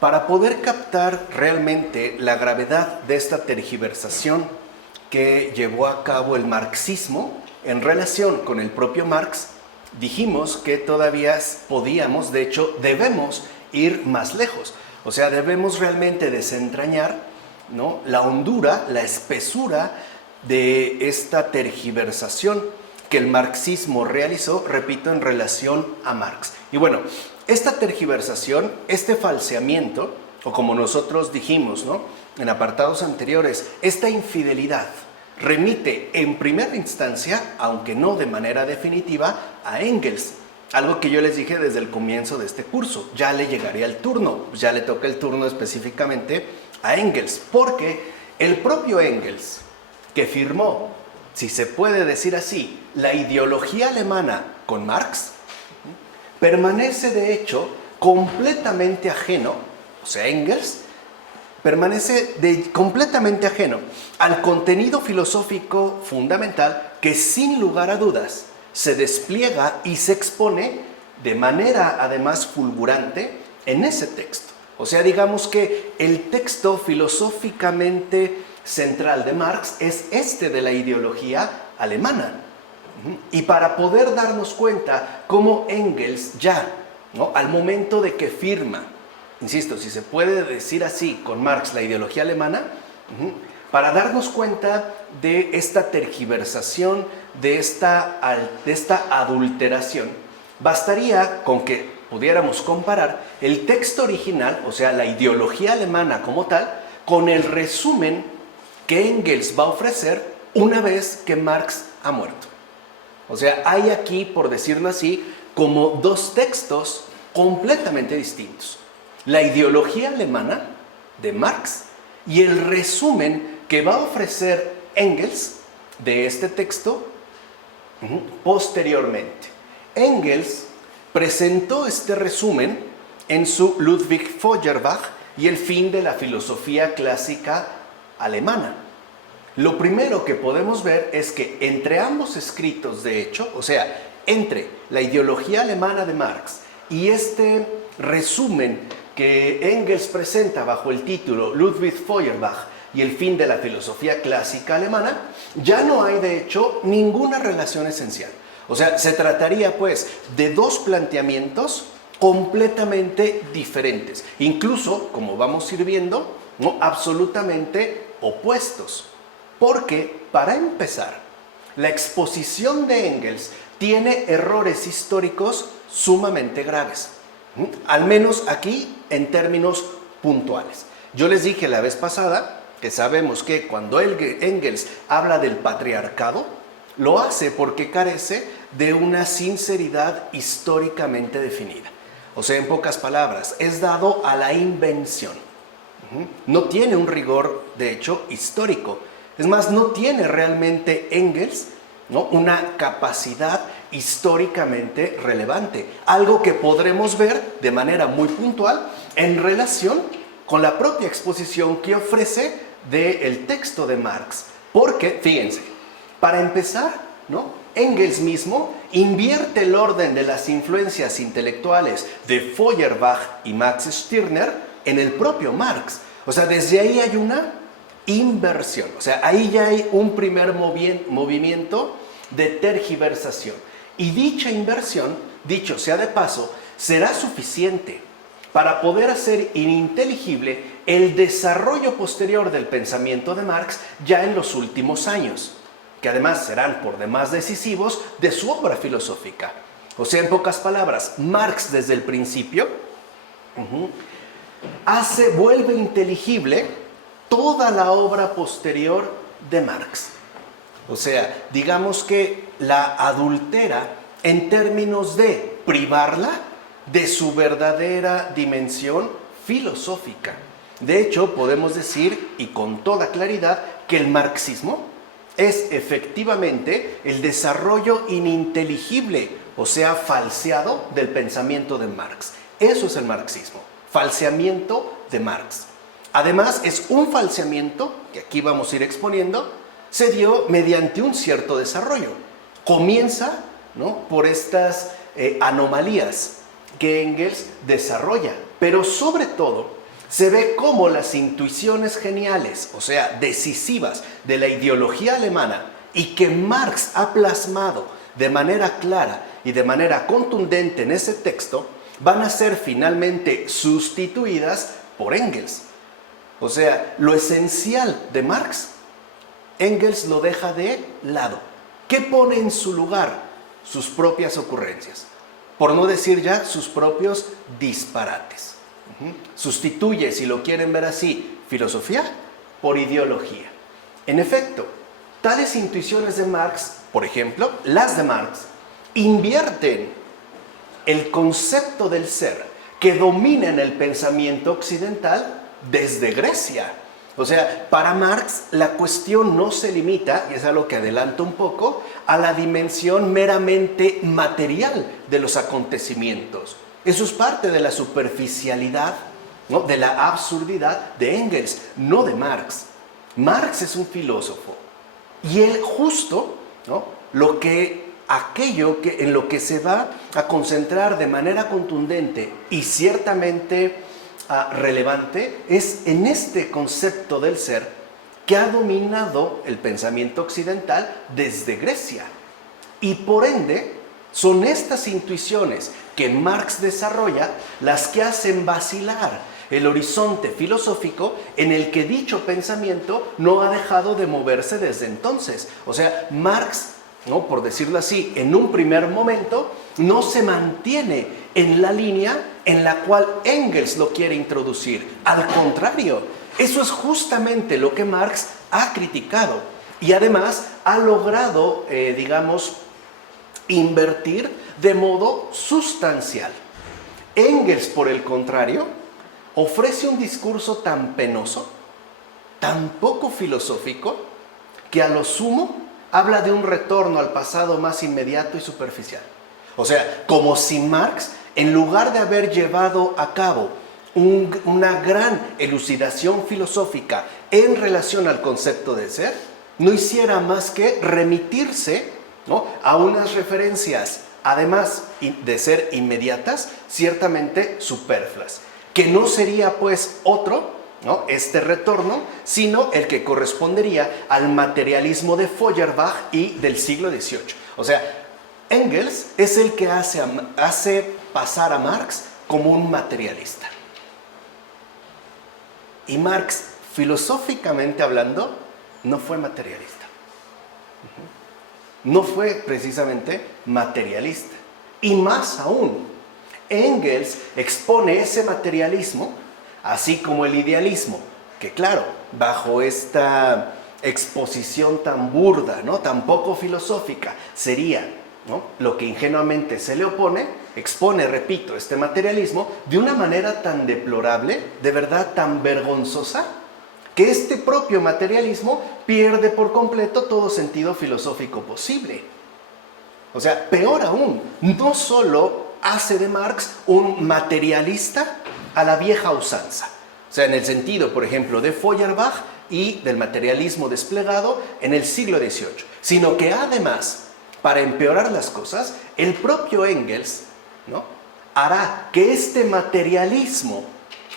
Para poder captar realmente la gravedad de esta tergiversación que llevó a cabo el marxismo en relación con el propio Marx, dijimos que todavía podíamos, de hecho, debemos ir más lejos. O sea, debemos realmente desentrañar, ¿no?, la hondura, la espesura de esta tergiversación que el marxismo realizó, repito, en relación a Marx. Y bueno, esta tergiversación, este falseamiento, o como nosotros dijimos, ¿no?, en apartados anteriores, esta infidelidad remite en primera instancia, aunque no de manera definitiva, a Engels. Algo que yo les dije desde el comienzo de este curso. Ya le llegaría el turno, ya le toca el turno específicamente a Engels, porque el propio Engels, que firmó, si se puede decir así, la ideología alemana con Marx, permanece de hecho completamente ajeno, o sea, Engels permanece completamente ajeno al contenido filosófico fundamental que sin lugar a dudas se despliega y se expone de manera además fulgurante en ese texto. O sea, digamos que el texto filosóficamente central de Marx es este de la ideología alemana. Y para poder darnos cuenta cómo Engels ya, ¿no?, al momento de que firma, insisto, si se puede decir así, con Marx la ideología alemana, para darnos cuenta de esta tergiversación, de esta adulteración, bastaría con que pudiéramos comparar el texto original, o sea, la ideología alemana como tal, con el resumen que Engels va a ofrecer una vez que Marx ha muerto. O sea, hay aquí, por decirlo así, como dos textos completamente distintos. La ideología alemana de Marx y el resumen que va a ofrecer Engels de este texto posteriormente. Engels presentó este resumen en su Ludwig Feuerbach y el fin de la filosofía clásica alemana. Lo primero que podemos ver es que entre ambos escritos, de hecho, o sea, entre la ideología alemana de Marx y este resumen que Engels presenta bajo el título Ludwig Feuerbach y el fin de la filosofía clásica alemana, ya no hay de hecho ninguna relación esencial. O sea, se trataría pues de dos planteamientos completamente diferentes, incluso, como vamos a ir viendo, ¿no?, absolutamente opuestos. Porque, para empezar, la exposición de Engels tiene errores históricos sumamente graves. Al menos aquí en términos puntuales. Yo les dije la vez pasada que sabemos que cuando Engels habla del patriarcado, lo hace porque carece de una sinceridad históricamente definida. O sea, en pocas palabras, es dado a la invención. No tiene un rigor, de hecho, histórico. Es más, no tiene realmente Engels, ¿no?, una capacidad históricamente relevante. Algo que podremos ver de manera muy puntual en relación con la propia exposición que ofrece del texto de Marx. Porque, fíjense, para empezar, ¿no?, Engels mismo invierte el orden de las influencias intelectuales de Feuerbach y Max Stirner en el propio Marx. O sea, desde ahí hay una inversión. O sea, ahí ya hay un primer movimiento de tergiversación. Y dicha inversión, dicho sea de paso, será suficiente para poder hacer ininteligible el desarrollo posterior del pensamiento de Marx ya en los últimos años, que además serán por demás decisivos de su obra filosófica. O sea, en pocas palabras, Marx desde el principio vuelve inteligible toda la obra posterior de Marx. O sea, digamos que la adultera en términos de privarla de su verdadera dimensión filosófica. De hecho, podemos decir, y con toda claridad, que el marxismo es efectivamente el desarrollo ininteligible, o sea, falseado del pensamiento de Marx. Eso es el marxismo, falseamiento de Marx. Además, es un falseamiento, que aquí vamos a ir exponiendo, se dio mediante un cierto desarrollo. Comienza, ¿no?, por estas anomalías que Engels desarrolla, pero sobre todo se ve cómo las intuiciones geniales, o sea, decisivas de la ideología alemana y que Marx ha plasmado de manera clara y de manera contundente en ese texto, van a ser finalmente sustituidas por Engels. O sea, lo esencial de Marx, Engels lo deja de lado. ¿Qué pone en su lugar? Sus propias ocurrencias. Por no decir ya sus propios disparates. Sustituye, si lo quieren ver así, filosofía por ideología. En efecto, tales intuiciones de Marx, por ejemplo, las de Marx, invierten el concepto del ser que domina en el pensamiento occidental desde Grecia. O sea, para Marx la cuestión no se limita, y es a lo que adelanto un poco, a la dimensión meramente material de los acontecimientos. Eso es parte de la superficialidad, ¿no?, de la absurdidad de Engels, no de Marx. Marx es un filósofo y él justo, ¿no?, en lo que se va a concentrar de manera contundente y ciertamente relevante es en este concepto del ser que ha dominado el pensamiento occidental desde Grecia. Y por ende, son estas intuiciones que Marx desarrolla las que hacen vacilar el horizonte filosófico en el que dicho pensamiento no ha dejado de moverse desde entonces. O sea, Marx, ¿no?, por decirlo así, en un primer momento no se mantiene en la línea en la cual Engels lo quiere introducir. Al contrario, eso es justamente lo que Marx ha criticado y además ha logrado, invertir de modo sustancial. Engels, por el contrario, ofrece un discurso tan penoso, tan poco filosófico, que a lo sumo habla de un retorno al pasado más inmediato y superficial. O sea, como si Marx, en lugar de haber llevado a cabo una gran elucidación filosófica en relación al concepto de ser, no hiciera más que remitirse, ¿no?, a unas referencias, además de ser inmediatas, ciertamente superfluas, que no sería pues otro, ¿no?, este retorno, sino el que correspondería al materialismo de Feuerbach y del siglo XVIII. O sea, Engels es el que hace pasar a Marx como un materialista. Y Marx, filosóficamente hablando, no fue materialista. No fue precisamente materialista. Y más aún, Engels expone ese materialismo, así como el idealismo, que claro, bajo esta exposición tan burda, ¿no?, tan poco filosófica, sería, ¿no?, lo que ingenuamente se le opone, expone, repito, este materialismo de una manera tan deplorable, de verdad tan vergonzosa, que este propio materialismo pierde por completo todo sentido filosófico posible. O sea, peor aún, no solo hace de Marx un materialista a la vieja usanza, o sea, en el sentido, por ejemplo, de Feuerbach y del materialismo desplegado en el siglo XVIII, sino que además, para empeorar las cosas, el propio Engels, ¿no?, hará que este materialismo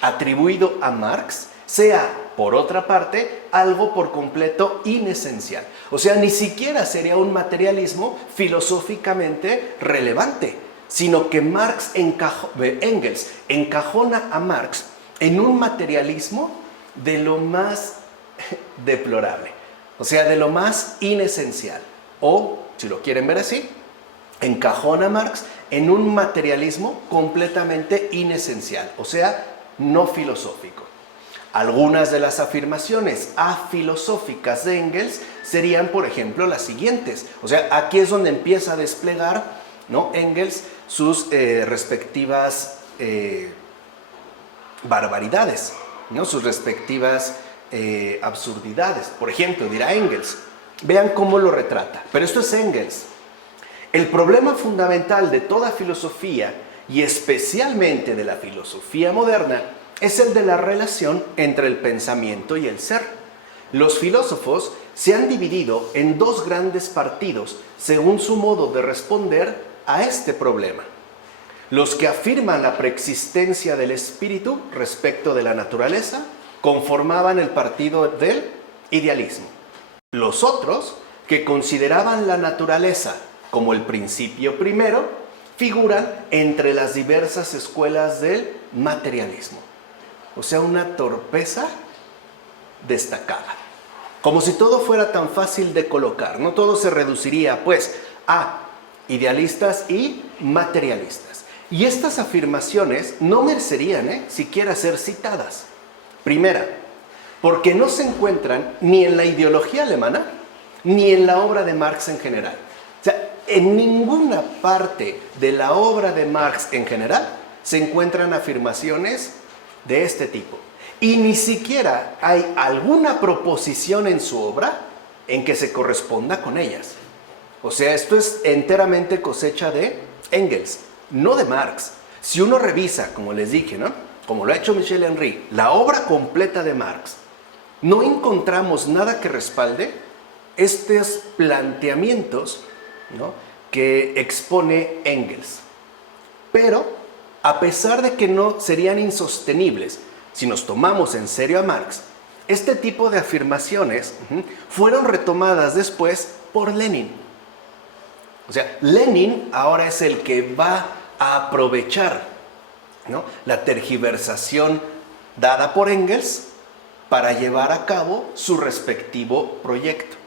atribuido a Marx sea, por otra parte, algo por completo inesencial. O sea, ni siquiera sería un materialismo filosóficamente relevante, sino que Engels encajona a Marx en un materialismo de lo más deplorable, o sea, de lo más inesencial. O, si lo quieren ver así, encajona a Marx en un materialismo completamente inesencial, o sea, no filosófico. Algunas de las afirmaciones afilosóficas de Engels serían, por ejemplo, las siguientes. O sea, aquí es donde empieza a desplegar, ¿no?, Engels sus respectivas barbaridades, ¿no?, sus respectivas absurdidades. Por ejemplo, dirá Engels, vean cómo lo retrata, pero esto es Engels. El problema fundamental de toda filosofía, y especialmente de la filosofía moderna, es el de la relación entre el pensamiento y el ser. Los filósofos se han dividido en dos grandes partidos según su modo de responder a este problema. Los que afirman la preexistencia del espíritu respecto de la naturaleza conformaban el partido del idealismo. Los otros, que consideraban la naturaleza como el principio primero, figuran entre las diversas escuelas del materialismo. O sea, una torpeza destacada. Como si todo fuera tan fácil de colocar. No todo se reduciría, pues, a idealistas y materialistas. Y estas afirmaciones no merecerían siquiera ser citadas. Primera, porque no se encuentran ni en la ideología alemana, ni en la obra de Marx en general. O sea, en ninguna parte de la obra de Marx en general se encuentran afirmaciones de este tipo. Y ni siquiera hay alguna proposición en su obra en que se corresponda con ellas. O sea, esto es enteramente cosecha de Engels, no de Marx. Si uno revisa, como les dije, ¿no?, como lo ha hecho Michel Henry, la obra completa de Marx, no encontramos nada que respalde estos planteamientos, ¿no?, que expone Engels. Pero, a pesar de que no serían insostenibles si nos tomamos en serio a Marx, este tipo de afirmaciones fueron retomadas después por Lenin. O sea, Lenin ahora es el que va a aprovechar, ¿no?, la tergiversación dada por Engels para llevar a cabo su respectivo proyecto.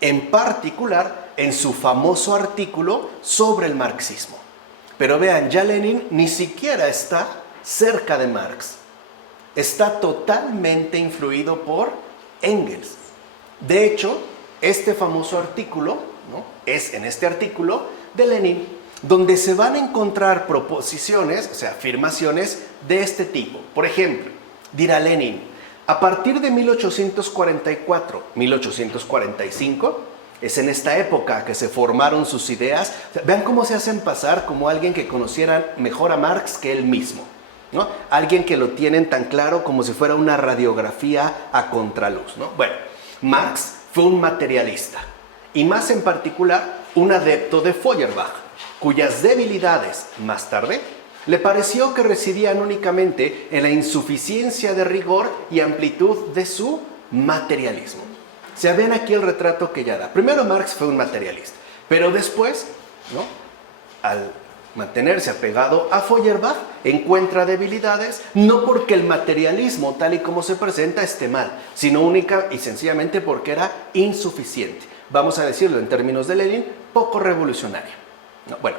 En particular, en su famoso artículo sobre el marxismo. Pero vean, ya Lenin ni siquiera está cerca de Marx. Está totalmente influido por Engels. De hecho, este famoso artículo, ¿no?, es en este artículo de Lenin, donde se van a encontrar proposiciones, o sea, afirmaciones de este tipo. Por ejemplo, dirá Lenin, a partir de 1844-1845, es en esta época que se formaron sus ideas. O sea, vean cómo se hacen pasar como alguien que conocieran mejor a Marx que él mismo, ¿no? Alguien que lo tienen tan claro como si fuera una radiografía a contraluz, ¿no? Bueno, Marx fue un materialista y más en particular un adepto de Feuerbach, cuyas debilidades, más tarde, le pareció que residían únicamente en la insuficiencia de rigor y amplitud de su materialismo. O sea, ven aquí el retrato que ya da. Primero Marx fue un materialista, pero después, ¿no?, al mantenerse apegado a Feuerbach, encuentra debilidades, no porque el materialismo tal y como se presenta esté mal, sino única y sencillamente porque era insuficiente. Vamos a decirlo en términos de Lenin, poco revolucionario. No, bueno,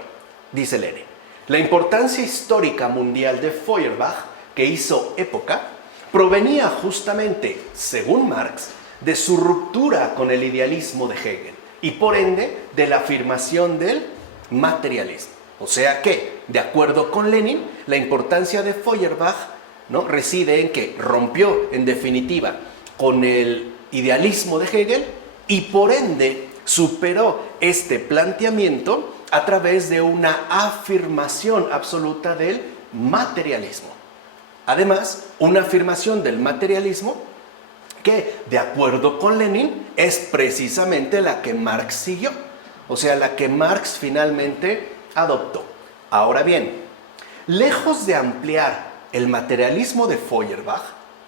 dice Lenin, la importancia histórica mundial de Feuerbach, que hizo época, provenía justamente, según Marx, de su ruptura con el idealismo de Hegel y por ende de la afirmación del materialismo. O sea que, de acuerdo con Lenin, la importancia de Feuerbach, ¿no?, reside en que rompió en definitiva con el idealismo de Hegel y por ende superó este planteamiento a través de una afirmación absoluta del materialismo. Además, una afirmación del materialismo que, de acuerdo con Lenin, es precisamente la que Marx siguió, o sea, la que Marx finalmente adoptó. Ahora bien, lejos de ampliar el materialismo de Feuerbach,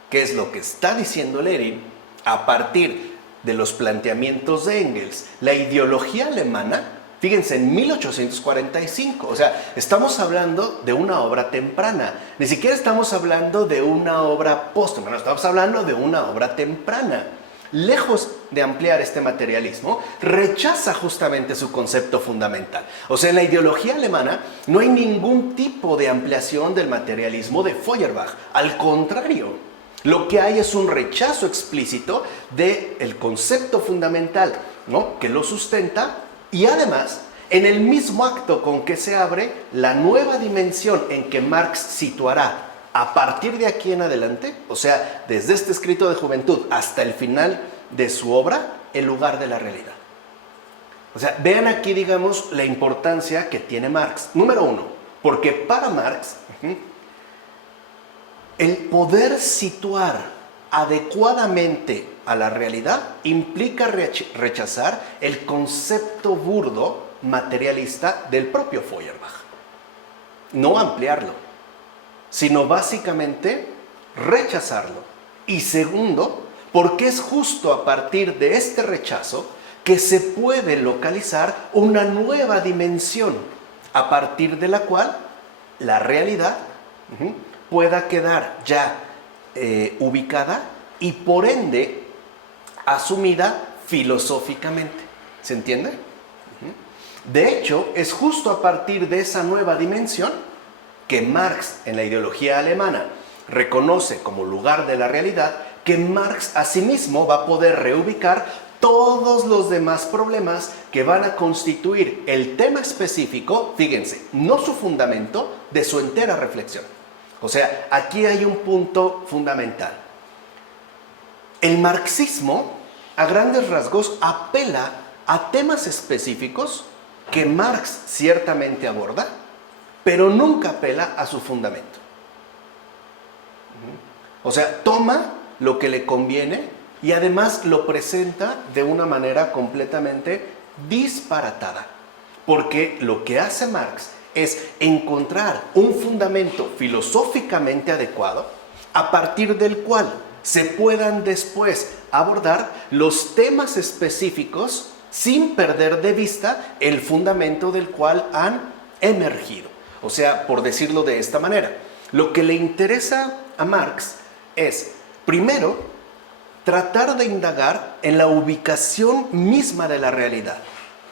que es lo que está diciendo Lenin, a partir de los planteamientos de Engels, la ideología alemana, fíjense, en 1845, o sea, estamos hablando de una obra temprana, ni siquiera estamos hablando de una obra póstuma, no, estamos hablando de una obra temprana. Lejos de ampliar este materialismo, rechaza justamente su concepto fundamental. O sea, en la ideología alemana no hay ningún tipo de ampliación del materialismo de Feuerbach, al contrario, lo que hay es un rechazo explícito del concepto fundamental, ¿no?, que lo sustenta. Y además, en el mismo acto con que se abre la nueva dimensión en que Marx situará a partir de aquí en adelante, o sea, desde este escrito de juventud hasta el final de su obra, el lugar de la realidad. O sea, vean aquí, digamos, la importancia que tiene Marx. Número uno, porque para Marx, el poder situar adecuadamente a la realidad implica rechazar el concepto burdo materialista del propio Feuerbach. no ampliarlo, sino básicamente rechazarlo. Y segundo, porque es justo a partir de este rechazo que se puede localizar una nueva dimensión, a partir de la cual la realidad pueda quedar ya ubicada y por ende asumida filosóficamente. ¿Se entiende? De hecho, es justo a partir de esa nueva dimensión que Marx, en la ideología alemana, reconoce como lugar de la realidad, que Marx asimismo va a poder reubicar todos los demás problemas que van a constituir el tema específico, fíjense, no su fundamento, de su entera reflexión. O sea, aquí hay un punto fundamental. El marxismo, a grandes rasgos, apela a temas específicos que Marx ciertamente aborda, pero nunca apela a su fundamento. O sea, toma lo que le conviene y además lo presenta de una manera completamente disparatada. Porque lo que hace Marx es encontrar un fundamento filosóficamente adecuado a partir del cual se puedan después abordar los temas específicos sin perder de vista el fundamento del cual han emergido. O sea, por decirlo de esta manera, lo que le interesa a Marx es, primero, tratar de indagar en la ubicación misma de la realidad.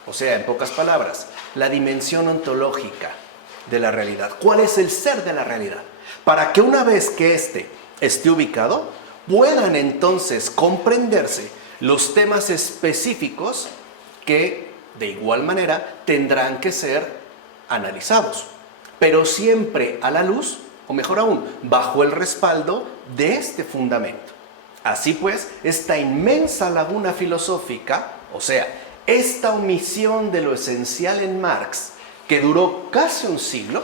O sea, en pocas palabras, la dimensión ontológica de la realidad. ¿Cuál es el ser de la realidad? Para que una vez que éste esté ubicado, puedan entonces comprenderse los temas específicos que, de igual manera, tendrán que ser analizados. Pero siempre a la luz, o mejor aún, bajo el respaldo de este fundamento. Así pues, esta inmensa laguna filosófica, o sea, esta omisión de lo esencial en Marx, que duró casi un siglo,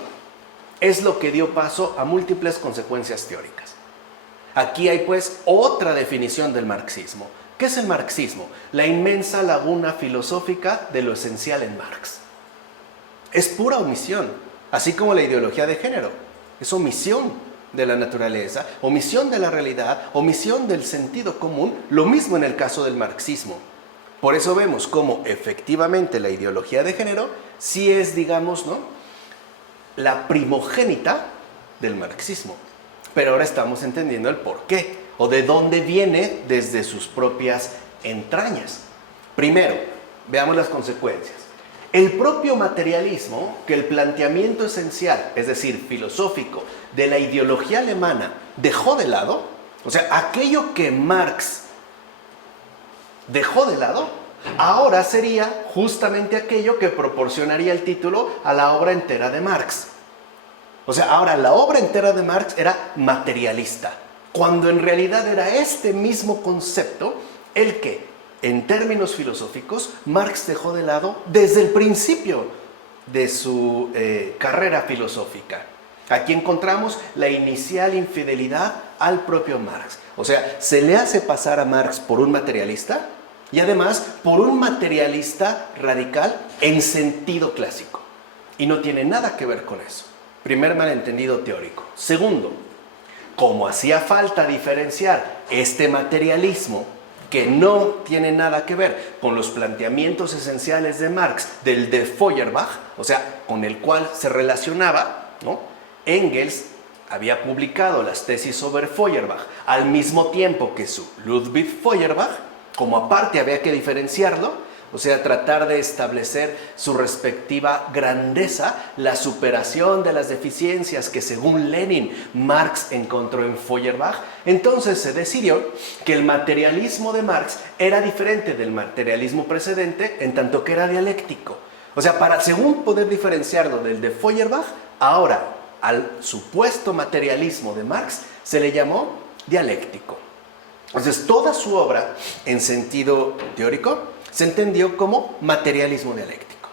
es lo que dio paso a múltiples consecuencias teóricas. Aquí hay pues otra definición del marxismo. ¿Qué es el marxismo? La inmensa laguna filosófica de lo esencial en Marx. Es pura omisión, así como la ideología de género. Es omisión de la naturaleza, omisión de la realidad, omisión del sentido común, lo mismo en el caso del marxismo. Por eso vemos cómo efectivamente la ideología de género sí es, digamos, ¿no?, la primogénita del marxismo. Pero ahora estamos entendiendo el por qué, o de dónde viene desde sus propias entrañas. Primero, veamos las consecuencias. El propio materialismo, que el planteamiento esencial, es decir, filosófico, de la ideología alemana dejó de lado, o sea, aquello que Marx dejó de lado, ahora sería justamente aquello que proporcionaría el título a la obra entera de Marx. O sea, ahora la obra entera de Marx era materialista, cuando en realidad era este mismo concepto el que, en términos filosóficos, Marx dejó de lado desde el principio de su carrera filosófica. Aquí encontramos la inicial infidelidad al propio Marx. O sea, se le hace pasar a Marx por un materialista y además por un materialista radical en sentido clásico. Y no tiene nada que ver con eso. Primer malentendido teórico. Segundo, como hacía falta diferenciar este materialismo que no tiene nada que ver con los planteamientos esenciales de Marx, del de Feuerbach, o sea, con el cual se relacionaba, ¿no? Engels había publicado las tesis sobre Feuerbach al mismo tiempo que su Ludwig Feuerbach, como aparte había que diferenciarlo, o sea, tratar de establecer su respectiva grandeza, la superación de las deficiencias que según Lenin, Marx encontró en Feuerbach. Entonces se decidió que el materialismo de Marx era diferente del materialismo precedente en tanto que era dialéctico. O sea, para según poder diferenciarlo del de Feuerbach, ahora al supuesto materialismo de Marx se le llamó dialéctico. Entonces toda su obra en sentido teórico se entendió como materialismo dialéctico,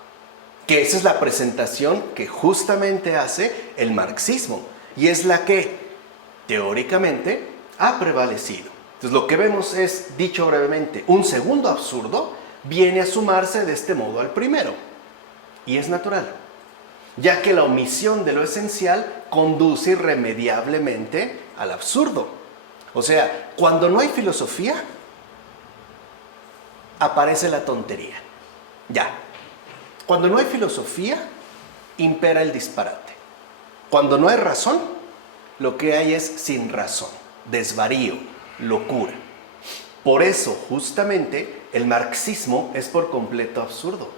que esa es la presentación que justamente hace el marxismo y es la que teóricamente ha prevalecido. Entonces lo que vemos es, dicho brevemente, un segundo absurdo viene a sumarse de este modo al primero y es natural. ya que la omisión de lo esencial conduce irremediablemente al absurdo. O sea, cuando no hay filosofía, aparece la tontería. Ya. Cuando no hay filosofía, impera el disparate. Cuando no hay razón, lo que hay es sin razón, desvarío, locura. Por eso, justamente, el marxismo es por completo absurdo.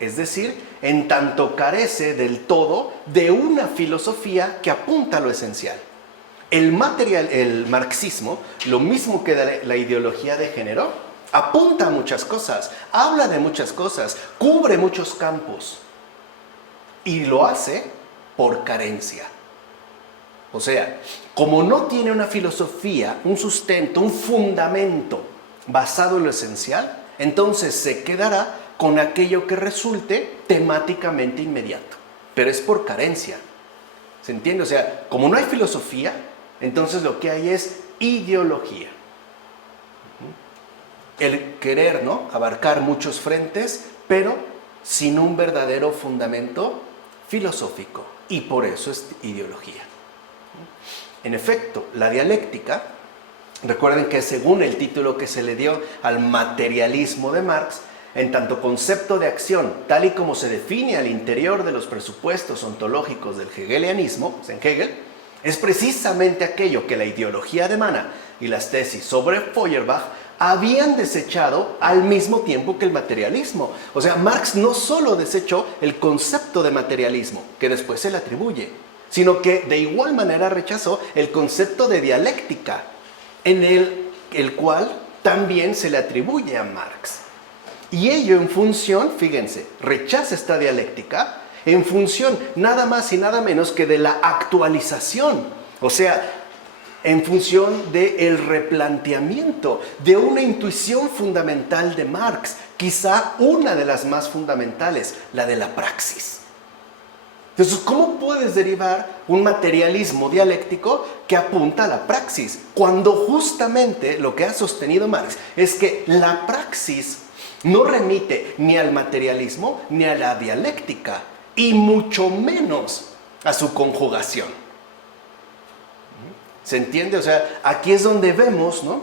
Es decir, en tanto carece del todo de una filosofía que apunta a lo esencial. El marxismo, lo mismo que la ideología de género, apunta a muchas cosas, habla de muchas cosas, cubre muchos campos y lo hace por carencia. O sea, como no tiene una filosofía, un sustento, un fundamento basado en lo esencial, entonces se quedará con aquello que resulte temáticamente inmediato, pero es por carencia. ¿Se entiende? O sea, como no hay filosofía, entonces lo que hay es ideología. El querer, ¿no?, abarcar muchos frentes, pero sin un verdadero fundamento filosófico, y por eso es ideología. En efecto, la dialéctica, recuerden que según el título que se le dio al materialismo de Marx, en tanto concepto de acción, tal y como se define al interior de los presupuestos ontológicos del hegelianismo, en Hegel, es precisamente aquello que la ideología alemana y las tesis sobre Feuerbach habían desechado al mismo tiempo que el materialismo. O sea, Marx no solo desechó el concepto de materialismo, que después se le atribuye, sino que de igual manera rechazó el concepto de dialéctica, en el cual también se le atribuye a Marx. Y ello en función, fíjense, rechaza esta dialéctica en función nada más y nada menos que de la actualización. O sea, en función del replanteamiento de una intuición fundamental de Marx, quizá una de las más fundamentales, la de la praxis. Entonces, ¿cómo puedes derivar un materialismo dialéctico que apunta a la praxis? Cuando justamente lo que ha sostenido Marx es que la praxis no remite ni al materialismo ni a la dialéctica, y mucho menos a su conjugación. ¿Se entiende? O sea, aquí es donde vemos, ¿no?,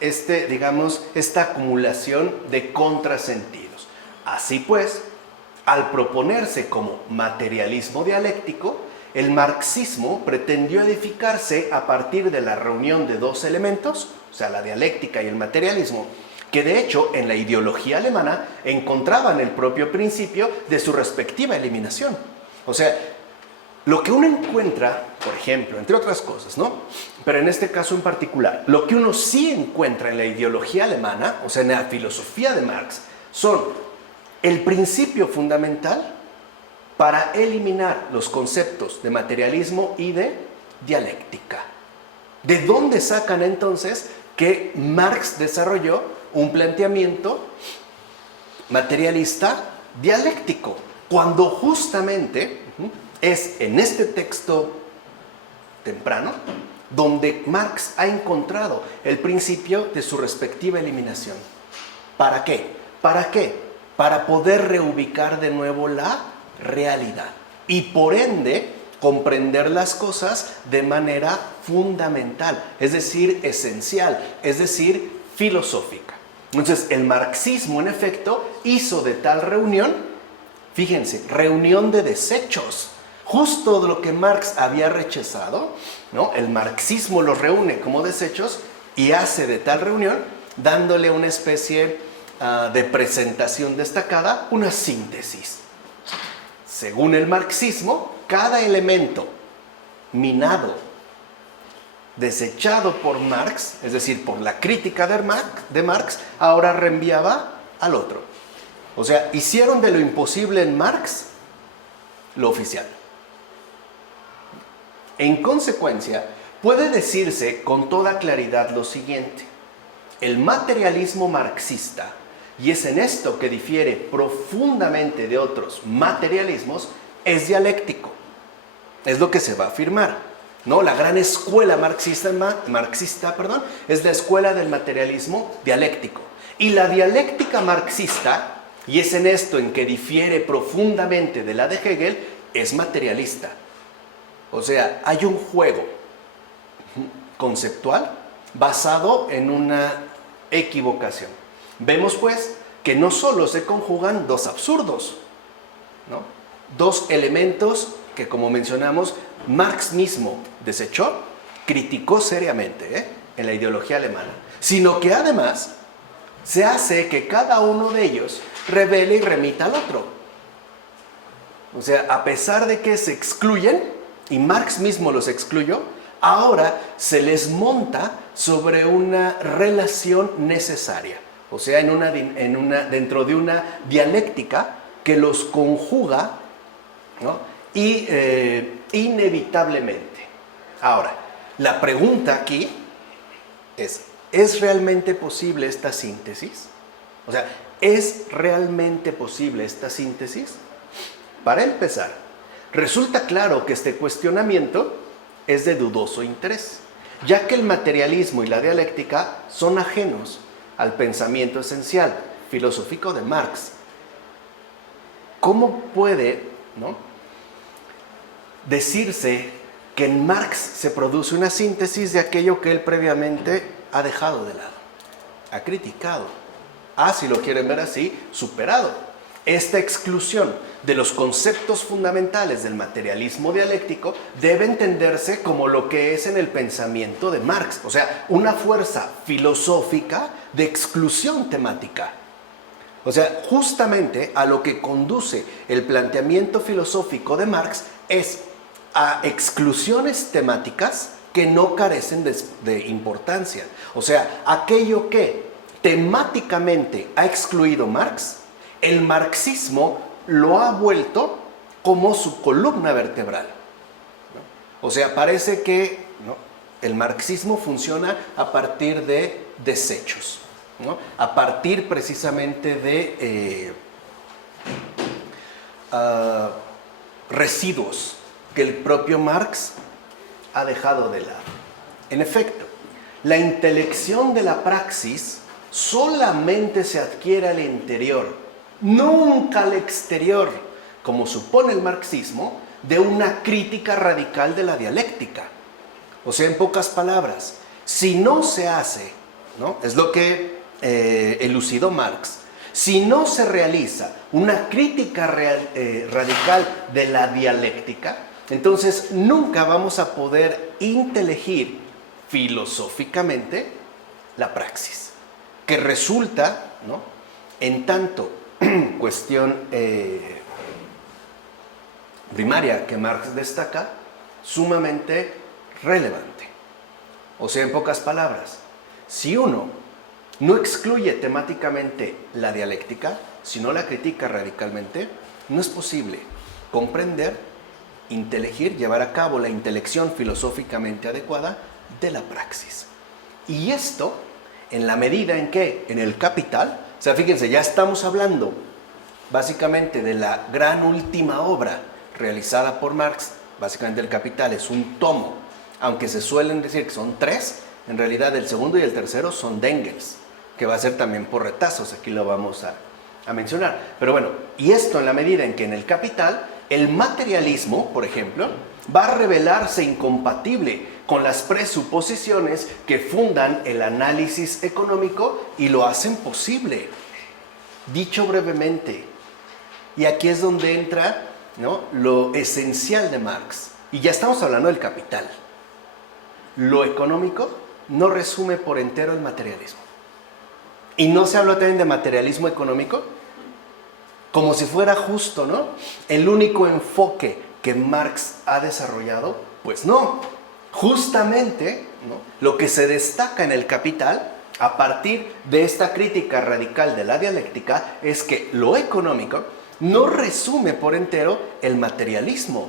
esta acumulación de contrasentidos. Así pues, al proponerse como materialismo dialéctico, el marxismo pretendió edificarse a partir de la reunión de dos elementos, o sea, la dialéctica y el materialismo, que de hecho en la ideología alemana encontraban el propio principio de su respectiva eliminación. O sea, lo que uno encuentra, por ejemplo, entre otras cosas, ¿no?, pero en este caso en particular, lo que uno sí encuentra en la ideología alemana, o sea, en la filosofía de Marx, son el principio fundamental para eliminar los conceptos de materialismo y de dialéctica. ¿De dónde sacan entonces que Marx desarrolló un planteamiento materialista dialéctico? Cuando justamente es en este texto temprano donde Marx ha encontrado el principio de su respectiva eliminación. ¿Para qué? ¿Para qué? Para poder reubicar de nuevo la realidad y por ende comprender las cosas de manera fundamental, es decir, esencial, es decir, filosófica. Entonces, el marxismo, en efecto, hizo de tal reunión, fíjense, reunión de desechos, justo de lo que Marx había rechazado, ¿no? El marxismo los reúne como desechos y hace de tal reunión, dándole una especie de presentación destacada, una síntesis. Según el marxismo, cada elemento minado, desechado por Marx, es decir, por la crítica de Marx, ahora reenviaba al otro. O sea, hicieron de lo imposible en Marx lo oficial. En consecuencia, puede decirse con toda claridad lo siguiente: el materialismo marxista, y es en esto que difiere profundamente de otros materialismos, es dialéctico. Es lo que se va a afirmar, ¿no? La gran escuela marxista, es la escuela del materialismo dialéctico. Y la dialéctica marxista, y es en esto en que difiere profundamente de la de Hegel, es materialista. O sea, hay un juego conceptual basado en una equivocación. Vemos pues que no solo se conjugan dos absurdos, ¿no? Dos elementos que, como mencionamos, Marx mismo desechó, criticó seriamente en la ideología alemana, sino que además se hace que cada uno de ellos revele y remita al otro. O sea, a pesar de que se excluyen, y Marx mismo los excluyó, ahora se les monta sobre una relación necesaria. O sea, dentro de una dialéctica que los conjuga, ¿no? Y inevitablemente. Ahora, la pregunta aquí ¿es realmente posible esta síntesis? O sea, ¿es realmente posible esta síntesis? Para empezar, resulta claro que este cuestionamiento es de dudoso interés, ya que el materialismo y la dialéctica son ajenos al pensamiento esencial filosófico de Marx. ¿Cómo puede, ¿no?, decirse que en Marx se produce una síntesis de aquello que él previamente ha dejado de lado, ha criticado, si lo quieren ver así, superado? Esta exclusión de los conceptos fundamentales del materialismo dialéctico debe entenderse como lo que es en el pensamiento de Marx, o sea, una fuerza filosófica de exclusión temática. O sea, justamente a lo que conduce el planteamiento filosófico de Marx es a exclusiones temáticas que no carecen de importancia. O sea, aquello que temáticamente ha excluido Marx, el marxismo lo ha vuelto como su columna vertebral, ¿no? O sea, parece que, ¿no?, el marxismo funciona a partir de desechos, ¿no?, a partir precisamente de residuos que el propio Marx ha dejado de lado. En efecto, la intelección de la praxis solamente se adquiere al interior, nunca al exterior, como supone el marxismo, de una crítica radical de la dialéctica. O sea, en pocas palabras, si no se hace, ¿no?, es lo que elucidó Marx, si no se realiza una crítica radical de la dialéctica, entonces nunca vamos a poder inteligir filosóficamente la praxis, que resulta, ¿no?, en tanto cuestión primaria que Marx destaca, sumamente relevante. O sea, en pocas palabras, si uno no excluye temáticamente la dialéctica, si no la critica radicalmente, no es posible comprender, inteligir, llevar a cabo la intelección filosóficamente adecuada de la praxis. Y esto, en la medida en que en el Capital, o sea, fíjense, ya estamos hablando básicamente de la gran última obra realizada por Marx. Básicamente el Capital es un tomo, aunque se suelen decir que son tres, en realidad el segundo y el tercero son de Engels, que va a ser también por retazos, aquí lo vamos a mencionar. Pero bueno, y esto en la medida en que en el Capital el materialismo, por ejemplo, va a revelarse incompatible con las presuposiciones que fundan el análisis económico y lo hacen posible. Dicho brevemente, y aquí es donde entra, ¿no?, lo esencial de Marx. Y ya estamos hablando del Capital. Lo económico no resume por entero el materialismo. Y no se habla también de materialismo económico como si fuera justo, ¿no?, el único enfoque que Marx ha desarrollado. Pues no, justamente, ¿no?, lo que se destaca en el Capital, a partir de esta crítica radical de la dialéctica, es que lo económico no resume por entero el materialismo.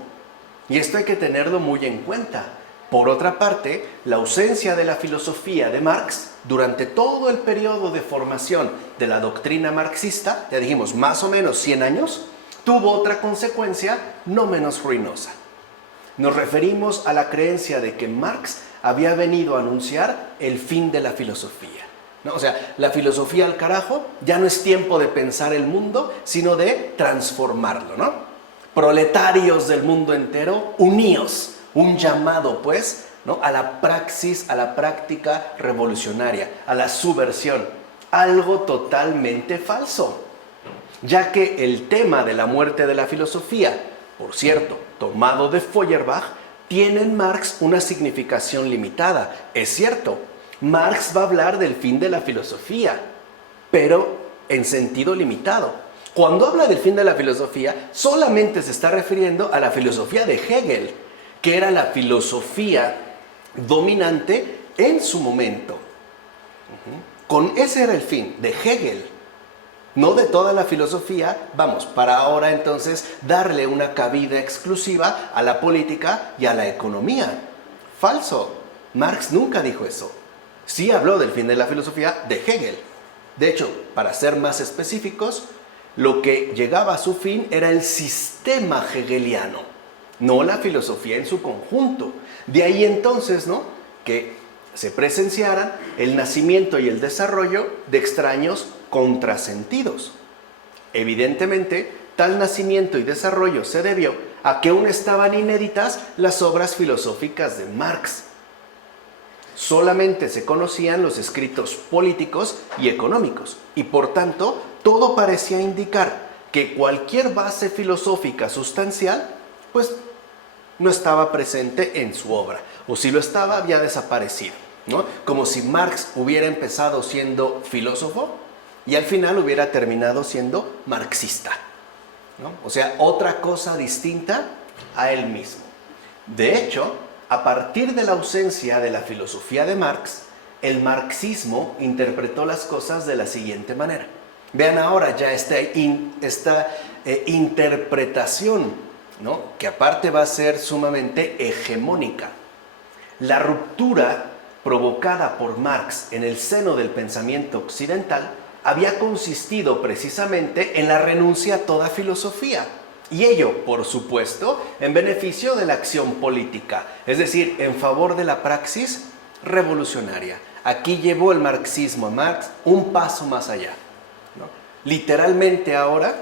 Y esto hay que tenerlo muy en cuenta. Por otra parte, la ausencia de la filosofía de Marx durante todo el periodo de formación de la doctrina marxista, ya dijimos más o menos 100 años, tuvo otra consecuencia no menos ruinosa. Nos referimos a la creencia de que Marx había venido a anunciar el fin de la filosofía, ¿no? O sea, la filosofía al carajo, ya no es tiempo de pensar el mundo, sino de transformarlo, ¿no? Proletarios del mundo entero, uníos. Un llamado, pues, ¿no?, a la praxis, a la práctica revolucionaria, a la subversión. Algo totalmente falso, ya que el tema de la muerte de la filosofía, por cierto, tomado de Feuerbach, tiene en Marx una significación limitada. Es cierto, Marx va a hablar del fin de la filosofía, pero en sentido limitado. Cuando habla del fin de la filosofía, solamente se está refiriendo a la filosofía de Hegel, que era la filosofía dominante en su momento. Ese era el fin de Hegel, no de toda la filosofía, para ahora entonces darle una cabida exclusiva a la política y a la economía. Falso, Marx nunca dijo eso. Sí habló del fin de la filosofía de Hegel. De hecho, para ser más específicos, lo que llegaba a su fin era el sistema hegeliano, no la filosofía en su conjunto. De ahí entonces, ¿no?, que se presenciaran el nacimiento y el desarrollo de extraños contrasentidos. Evidentemente, tal nacimiento y desarrollo se debió a que aún estaban inéditas las obras filosóficas de Marx. Solamente se conocían los escritos políticos y económicos, y por tanto, todo parecía indicar que cualquier base filosófica sustancial, pues, no estaba presente en su obra, o si lo estaba, había desaparecido, ¿no? Como si Marx hubiera empezado siendo filósofo y al final hubiera terminado siendo marxista, ¿no? O sea, otra cosa distinta a él mismo. De hecho, a partir de la ausencia de la filosofía de Marx, el marxismo interpretó las cosas de la siguiente manera. Vean ahora ya esta interpretación, ¿no?, que aparte va a ser sumamente hegemónica. La ruptura provocada por Marx en el seno del pensamiento occidental había consistido precisamente en la renuncia a toda filosofía. Y ello, por supuesto, en beneficio de la acción política, es decir, en favor de la praxis revolucionaria. Aquí llevó el marxismo a Marx un paso más allá, ¿no? Literalmente ahora,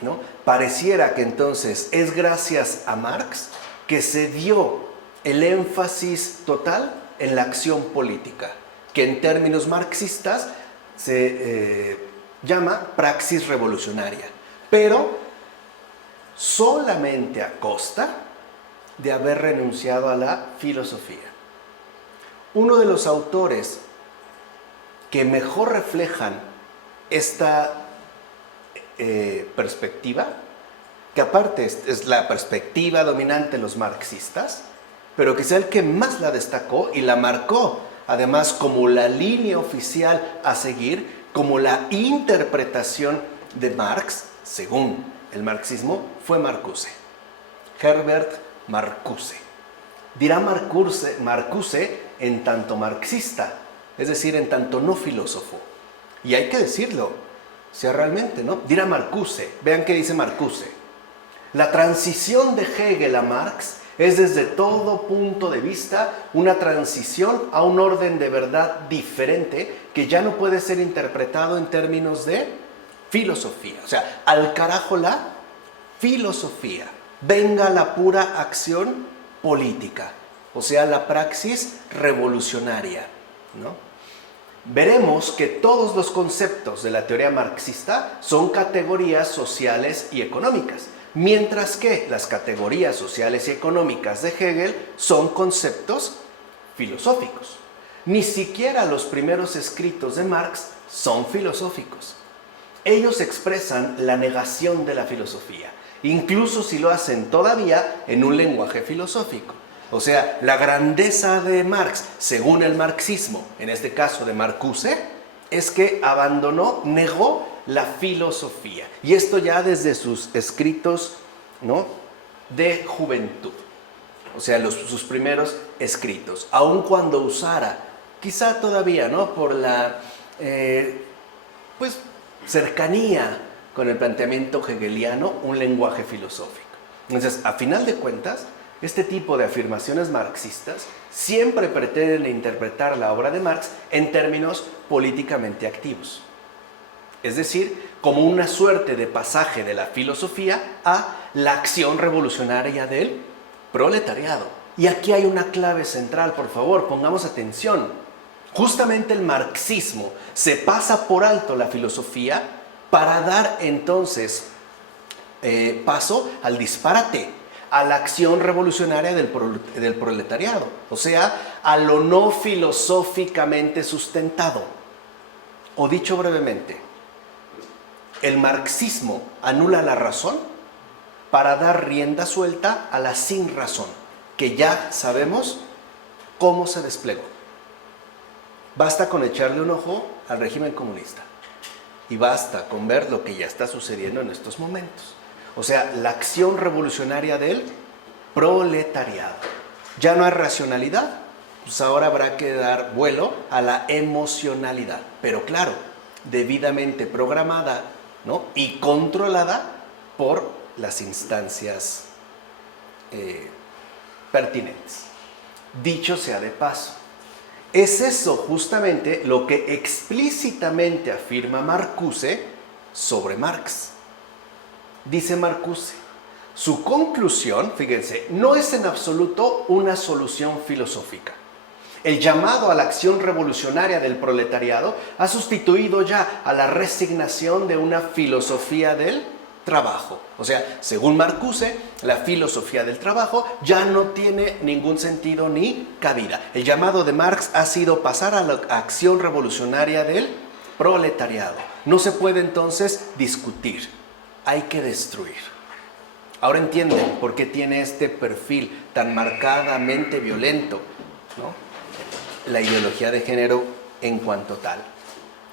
¿no?, pareciera que entonces es gracias a Marx que se dio el énfasis total en la acción política, que en términos marxistas se llama praxis revolucionaria, pero solamente a costa de haber renunciado a la filosofía. Uno de los autores que mejor reflejan esta perspectiva, que aparte es la perspectiva dominante en los marxistas, pero que es el que más la destacó y la marcó, además, como la línea oficial a seguir, como la interpretación de Marx, según el marxismo, fue Marcuse. Herbert Marcuse. Dirá Marcuse en tanto marxista, es decir, en tanto no filósofo. Y hay que decirlo, sea realmente, ¿no? Dirá Marcuse. Vean qué dice Marcuse. La transición de Hegel a Marx es desde todo punto de vista una transición a un orden de verdad diferente que ya no puede ser interpretado en términos de filosofía. O sea, al carajo la filosofía. Venga la pura acción política, o sea, la praxis revolucionaria, ¿no? Veremos que todos los conceptos de la teoría marxista son categorías sociales y económicas, mientras que las categorías sociales y económicas de Hegel son conceptos filosóficos. Ni siquiera los primeros escritos de Marx son filosóficos. Ellos expresan la negación de la filosofía, incluso si lo hacen todavía en un lenguaje filosófico. O sea, la grandeza de Marx, según el marxismo, en este caso de Marcuse, es que negó la filosofía. Y esto ya desde sus escritos, ¿no?, de juventud. O sea, sus primeros escritos. Aun cuando usara, quizá todavía, ¿no?, por la cercanía con el planteamiento hegeliano, un lenguaje filosófico. Entonces, a final de cuentas, este tipo de afirmaciones marxistas siempre pretenden interpretar la obra de Marx en términos políticamente activos. Es decir, como una suerte de pasaje de la filosofía a la acción revolucionaria del proletariado. Y aquí hay una clave central, por favor, pongamos atención. Justamente el marxismo se pasa por alto la filosofía para dar entonces paso al disparate, a la acción revolucionaria del proletariado, o sea, a lo no filosóficamente sustentado. O dicho brevemente, el marxismo anula la razón para dar rienda suelta a la sin razón, que ya sabemos cómo se desplegó. Basta con echarle un ojo al régimen comunista y basta con ver lo que ya está sucediendo en estos momentos. O sea, la acción revolucionaria del proletariado. Ya no hay racionalidad, pues ahora habrá que dar vuelo a la emocionalidad, pero claro, debidamente programada, ¿no?, y controlada por las instancias pertinentes. Dicho sea de paso, es eso justamente lo que explícitamente afirma Marcuse sobre Marx. Dice Marcuse, su conclusión, fíjense, no es en absoluto una solución filosófica. El llamado a la acción revolucionaria del proletariado ha sustituido ya a la resignación de una filosofía del trabajo. O sea, según Marcuse, la filosofía del trabajo ya no tiene ningún sentido ni cabida. El llamado de Marx ha sido pasar a la acción revolucionaria del proletariado. No se puede entonces discutir, hay que destruir. Ahora entienden por qué tiene este perfil tan marcadamente violento, ¿no?, la ideología de género en cuanto tal.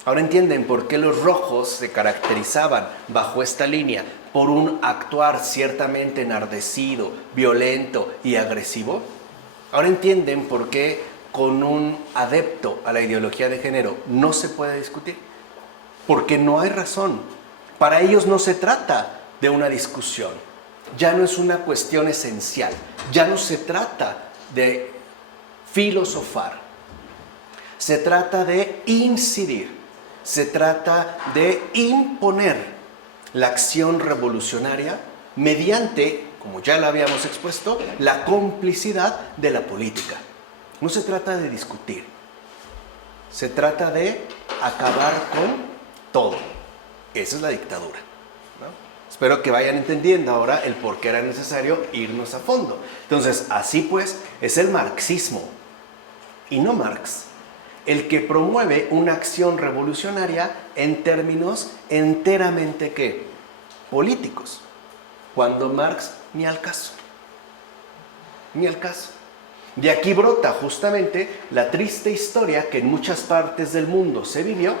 Ahora entienden por qué los rojos se caracterizaban bajo esta línea por un actuar ciertamente enardecido, violento y agresivo. Ahora entienden por qué con un adepto a la ideología de género no se puede discutir. Porque no hay razón. Para ellos no se trata de una discusión. Ya no es una cuestión esencial. Ya no se trata de filosofar. Se trata de incidir. Se trata de imponer la acción revolucionaria mediante, como ya lo habíamos expuesto, la complicidad de la política. No se trata de discutir, se trata de acabar con todo. Esa es la dictadura, ¿no? Espero que vayan entendiendo ahora el por qué era necesario irnos a fondo. Entonces, así pues, es el marxismo, y no Marx, el que promueve una acción revolucionaria en términos enteramente, ¿qué?, políticos, cuando Marx ni al caso. Ni al caso. De aquí brota justamente la triste historia que en muchas partes del mundo se vivió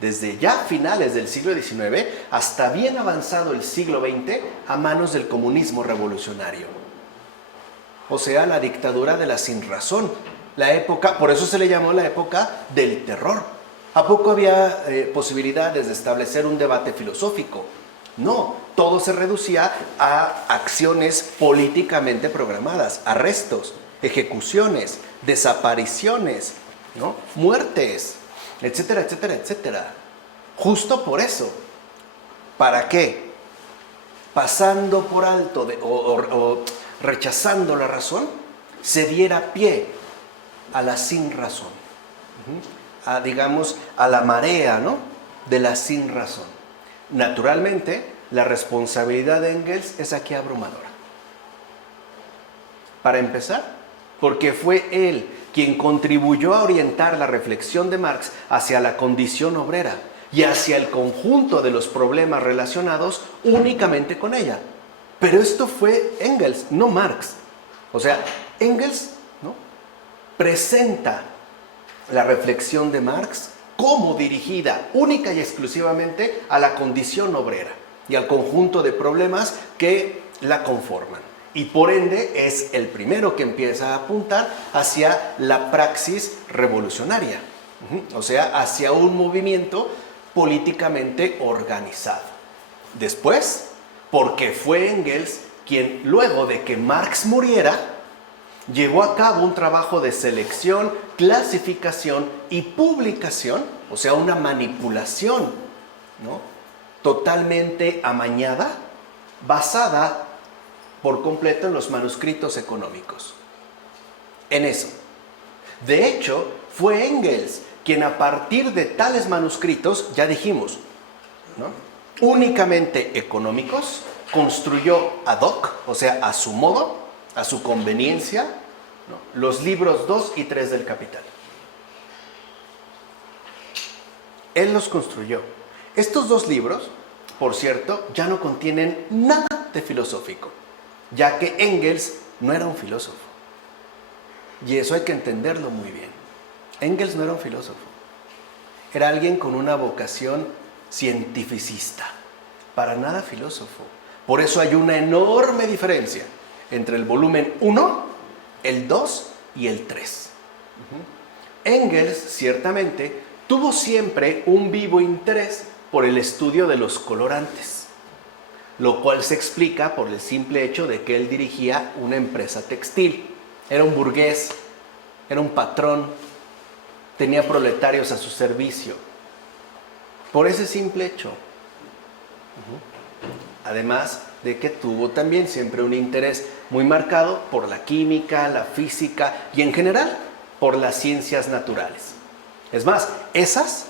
desde ya finales del siglo XIX hasta bien avanzado el siglo XX a manos del comunismo revolucionario. O sea, la dictadura de la sinrazón. La época, por eso se le llamó la época del terror. ¿A poco había posibilidades de establecer un debate filosófico? No, todo se reducía a acciones políticamente programadas, arrestos, ejecuciones, desapariciones, ¿no?, muertes, etcétera, etcétera, etcétera. Justo por eso. ¿Para qué? Pasando por alto o rechazando la razón, se diera pie a la sin razón, digamos, a la marea, ¿no?, de la sin razón. Naturalmente, la responsabilidad de Engels es aquí abrumadora. Para empezar, porque fue él quien contribuyó a orientar la reflexión de Marx hacia la condición obrera y hacia el conjunto de los problemas relacionados únicamente con ella. Pero esto fue Engels, no Marx. O sea, Engels, ¿no?, presenta la reflexión de Marx como dirigida única y exclusivamente a la condición obrera y al conjunto de problemas que la conforman. Y por ende es el primero que empieza a apuntar hacia la praxis revolucionaria, o sea, hacia un movimiento políticamente organizado. Después, porque fue Engels quien, luego de que Marx muriera, llevó a cabo un trabajo de selección, clasificación y publicación, o sea, una manipulación, ¿no?, totalmente amañada, basada por completo en los manuscritos económicos. En eso. De hecho, fue Engels quien a partir de tales manuscritos, ya dijimos, ¿no?, únicamente económicos, construyó ad hoc, o sea, a su modo, a su conveniencia, ¿no?, los libros 2 y 3 del Capital. Él los construyó. Estos dos libros, por cierto, ya no contienen nada de filosófico, ya que Engels no era un filósofo. Y eso hay que entenderlo muy bien. Engels no era un filósofo. Era alguien con una vocación cientificista, para nada filósofo. Por eso hay una enorme diferencia entre el volumen 1, el 2 y el 3. Engels, ciertamente, tuvo siempre un vivo interés por el estudio de los colorantes, lo cual se explica por el simple hecho de que él dirigía una empresa textil. Era un burgués, era un patrón, tenía proletarios a su servicio. Por ese simple hecho. Además de que tuvo también siempre un interés muy marcado por la química, la física y en general por las ciencias naturales. Es más, esas,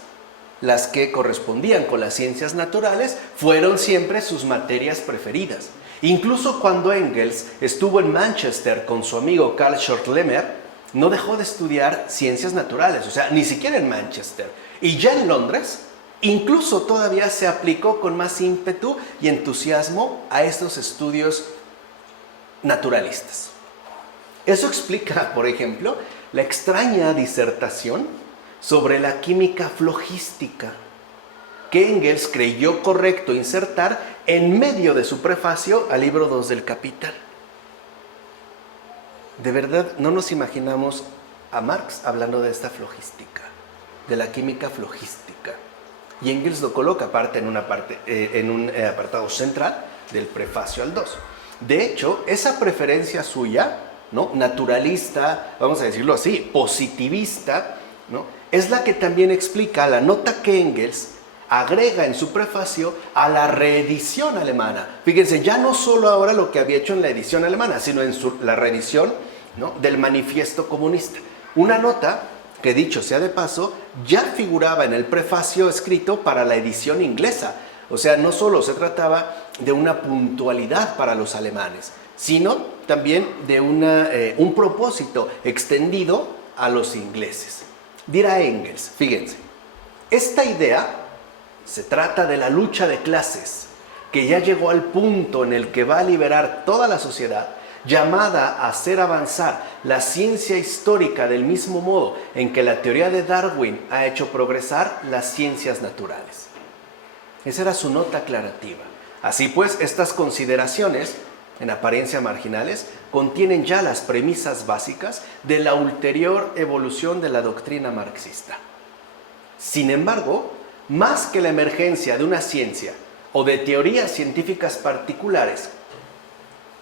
las que correspondían con las ciencias naturales, fueron siempre sus materias preferidas. Incluso cuando Engels estuvo en Manchester con su amigo Carl Schortlemer, no dejó de estudiar ciencias naturales, o sea, ni siquiera en Manchester. Y ya en Londres, incluso todavía se aplicó con más ímpetu y entusiasmo a estos estudios naturalistas. Eso explica, por ejemplo, la extraña disertación sobre la química flogística que Engels creyó correcto insertar en medio de su prefacio al libro 2 del Capital. De verdad, no nos imaginamos a Marx hablando de esta flogística, de la química flogística. Y Engels lo coloca aparte en un apartado central del prefacio al 2. De hecho, esa preferencia suya, ¿no?, naturalista, vamos a decirlo así, positivista, ¿no?, es la que también explica la nota que Engels agrega en su prefacio a la reedición alemana. Fíjense, ya no solo ahora lo que había hecho en la edición alemana, sino en la reedición, ¿no?, del Manifiesto Comunista. Una nota que, dicho sea de paso, ya figuraba en el prefacio escrito para la edición inglesa. O sea, no solo se trataba de una puntualidad para los alemanes, sino también de un propósito extendido a los ingleses. Dirá Engels, fíjense, esta idea se trata de la lucha de clases que ya llegó al punto en el que va a liberar toda la sociedad, llamada a hacer avanzar la ciencia histórica del mismo modo en que la teoría de Darwin ha hecho progresar las ciencias naturales. Esa era su nota aclarativa. Así pues, estas consideraciones, en apariencia marginales, contienen ya las premisas básicas de la ulterior evolución de la doctrina marxista. Sin embargo, más que la emergencia de una ciencia o de teorías científicas particulares,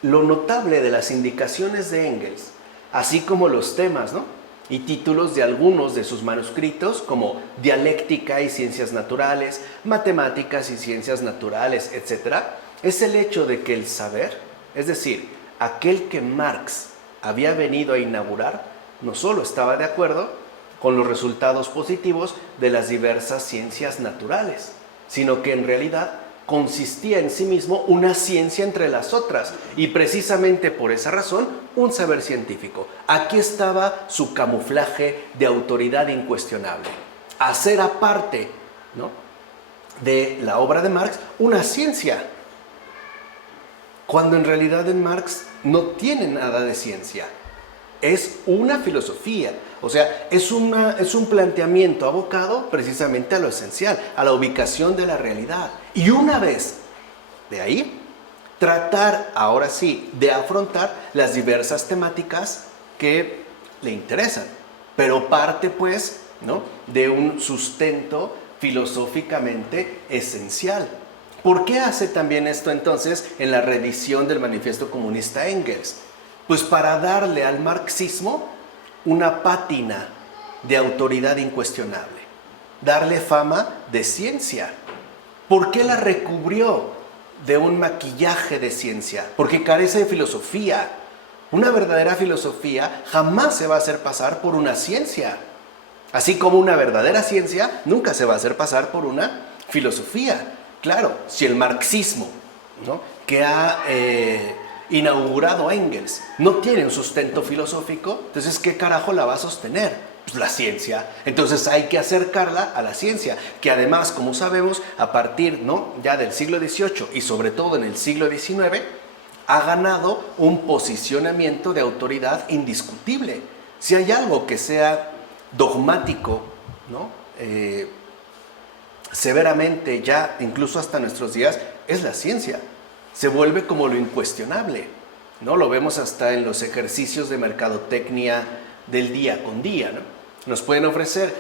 lo notable de las indicaciones de Engels, así como los temas, ¿no?, y títulos de algunos de sus manuscritos, como Dialéctica y Ciencias Naturales, Matemáticas y Ciencias Naturales, etc., es el hecho de que el saber, es decir, aquel que Marx había venido a inaugurar, no solo estaba de acuerdo con los resultados positivos de las diversas ciencias naturales, sino que en realidad consistía en sí mismo una ciencia entre las otras, y precisamente por esa razón un saber científico. Aquí estaba su camuflaje de autoridad incuestionable, hacer aparte, ¿no?, de la obra de Marx una ciencia, cuando en realidad en Marx no tiene nada de ciencia. Es una filosofía, o sea, es un planteamiento abocado precisamente a lo esencial, a la ubicación de la realidad. Y una vez de ahí, tratar, ahora sí, de afrontar las diversas temáticas que le interesan, pero parte, pues, ¿no?, de un sustento filosóficamente esencial. ¿Por qué hace también esto entonces en la reedición del Manifiesto Comunista Engels? Pues para darle al marxismo una pátina de autoridad incuestionable, darle fama de ciencia. ¿Por qué la recubrió de un maquillaje de ciencia, porque carece de filosofía. Una verdadera filosofía jamás se va a hacer pasar por una ciencia, así como una verdadera ciencia nunca se va a hacer pasar por una filosofía. Claro, si el marxismo, ¿no?, que ha inaugurado Engels no tiene un sustento filosófico, entonces ¿qué carajo la va a sostener? Pues la ciencia. Entonces hay que acercarla a la ciencia, que además, como sabemos, a partir, ¿no?, ya del siglo XVIII y sobre todo en el siglo XIX, ha ganado un posicionamiento de autoridad indiscutible. Si hay algo que sea dogmático, ¿no?, severamente ya, incluso hasta nuestros días, es la ciencia. Se vuelve como lo incuestionable, ¿no? Lo vemos hasta en los ejercicios de mercadotecnia del día con día, ¿no? Nos pueden ofrecer